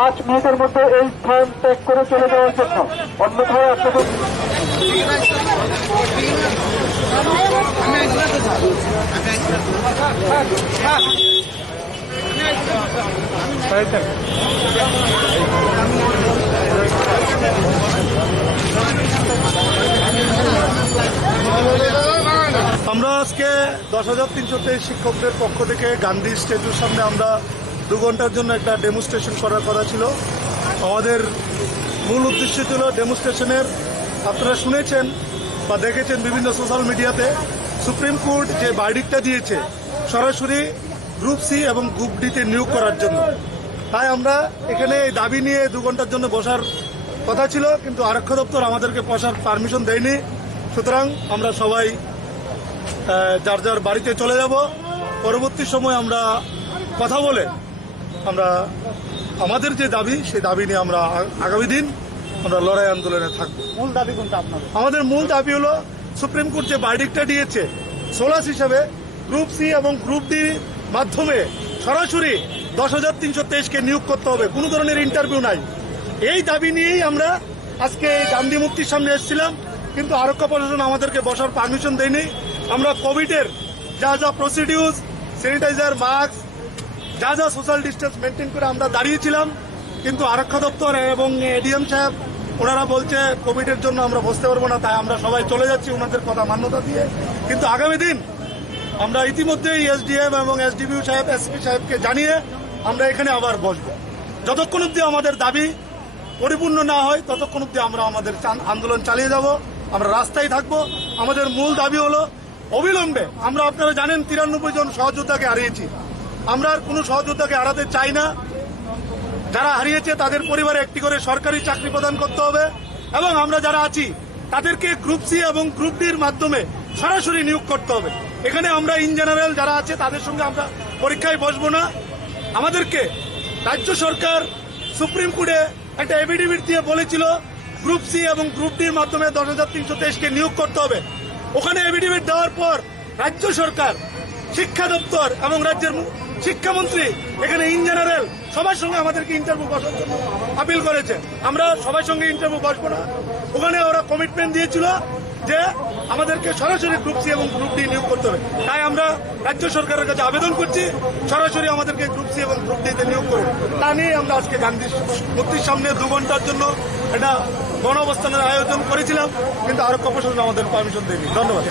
5 মিনিটের মধ্যে এই স্থান ত্যাগ করে চলে যাওয়ার জন্য, অন্যথায় আপনাদের আমরা আজকে 10,323 শিক্ষকদের পক্ষ থেকে গান্ধী স্ট্যাচুর সামনে আমরা 2 ঘন্টার জন্য একটা ডেমনস্ট্রেশন করার কথা ছিল। আমাদের মূল উদ্দেশ্য ছিল ডেমনস্ট্রেশনের, আপনারা শুনেছেন বা দেখেছেন বিভিন্ন সোশ্যাল মিডিয়াতে, সুপ্রিম কোর্ট যে ভার্ডিক্টটা দিয়েছে সরাসরি গ্রুপ সি এবং গ্রুপ ডিতে নিয়োগ করার জন্য। তাই আমরা এখানে এই দাবি নিয়ে 2 ঘন্টার জন্য বসার কথা ছিল, কিন্তু আরক্ষা দপ্তর আমাদেরকে বসার পারমিশন দেয়নি। সুতরাং আমরা সবাই যার যার বাড়িতে চলে যাব। পরবর্তী সময় আমরা কথা বলে আমরা আমাদের যে দাবি সেই দাবি নিয়ে আমরা আগামী দিন আমরা লড়াই আন্দোলনে থাকব। মূল দাবি কোনটা আপনাদের? আমাদের মূল দাবি হলো সুপ্রিম কোর্ট যে ভার্ডিক্টটা দিয়েছে সোলাস হিসাবে গ্রুপ সি এবং গ্রুপ ডি মাধ্যমে সরাসরি 10,323কে নিয়োগ করতে হবে, কোনো ধরনের ইন্টারভিউ নাই। এই দাবি নিয়েই আমরা আজকে গান্ধী মূর্তির সামনে এসেছিলাম, কিন্তু আরক্ষা প্রশাসন আমাদেরকে বসার পারমিশন দেয়নি। আমরা কোভিডের যা যা প্রসিডিউর, স্যানিটাইজার, মাস্ক, যা যা সোশ্যাল ডিস্টেন্স মেনটেন করে আমরা দাঁড়িয়েছিলাম, কিন্তু আরক্ষা দপ্তর এবং এডিএম সাহেব ওনারা বলছে কোভিডের জন্য আমরা বসতে পারবো না, তাই আমরা সবাই চলে যাচ্ছি ওনাদের কথা মান্যতা দিয়ে। কিন্তু আগামী দিন আমরা ইতিমধ্যেই এসডিএম এবং এসডিপিও সাহেব, এসপি সাহেবকে জানিয়ে আমরা এখানে আবার বসবো। যতক্ষণ অব্দি আমাদের দাবি পরিপূর্ণ না হয় ততক্ষণ অব্দি আমরা আমাদের আন্দোলন চালিয়ে যাব, আমরা রাস্তায় থাকবো। আমাদের মূল দাবি হলো অবিলম্বে, আমরা আপনারা জানেন 93 জন সহযোদ্ধাকে হারিয়েছি, আমরা আর কোনো সহযোদ্ধাকে হারাতে চাই না। যারা হারিয়েছে তাদের পরিবারে একটি করে সরকারি চাকরি প্রদান করতে হবে, এবং আমরা যারা আছি তাদেরকে গ্রুপ সি এবং গ্রুপ ডির মাধ্যমে সরাসরি নিয়োগ করতে হবে। এখানে আমরা ইন জেনারেল যারা আছে তাদের সঙ্গে আমরা পরীক্ষায় বসবো না। আমাদেরকে রাজ্য সরকার সুপ্রিম কোর্টে একটা এফিডেভিট দিয়ে বলেছিল গ্রুপ সি এবং গ্রুপ ডির মাধ্যমে 10,323কে নিয়োগ করতে হবে। ওখানে এফিডেভিট দেওয়ার পর রাজ্য সরকার, শিক্ষা দপ্তর এবং রাজ্যের শিক্ষামন্ত্রী এখানে ইন জেনারেল সবার সঙ্গে আমাদেরকে ইন্টারভিউ বসার জন্য আপিল করেছে। আমরা সবার সঙ্গে ইন্টারভিউ বসবো না। ওখানে ওরা কমিটমেন্ট দিয়েছিল যে আমাদেরকে সরাসরি গ্রুপ সি এবং গ্রুপ ডি নিয়োগ করতে হবে। তাই আমরা রাজ্য সরকারের কাছে আবেদন করছি সরাসরি আমাদেরকে গ্রুপ সি এবং গ্রুপ ডিতে নিয়োগ করুন। তা নিয়ে আমরা আজকে গান্ধী মূর্তির সামনে 2 ঘন্টার জন্য একটা গণ অবস্থানের আয়োজন করেছিলাম, কিন্তু আরক্ষা প্রশাসন আমাদের পারমিশন দেয়নি। ধন্যবাদ।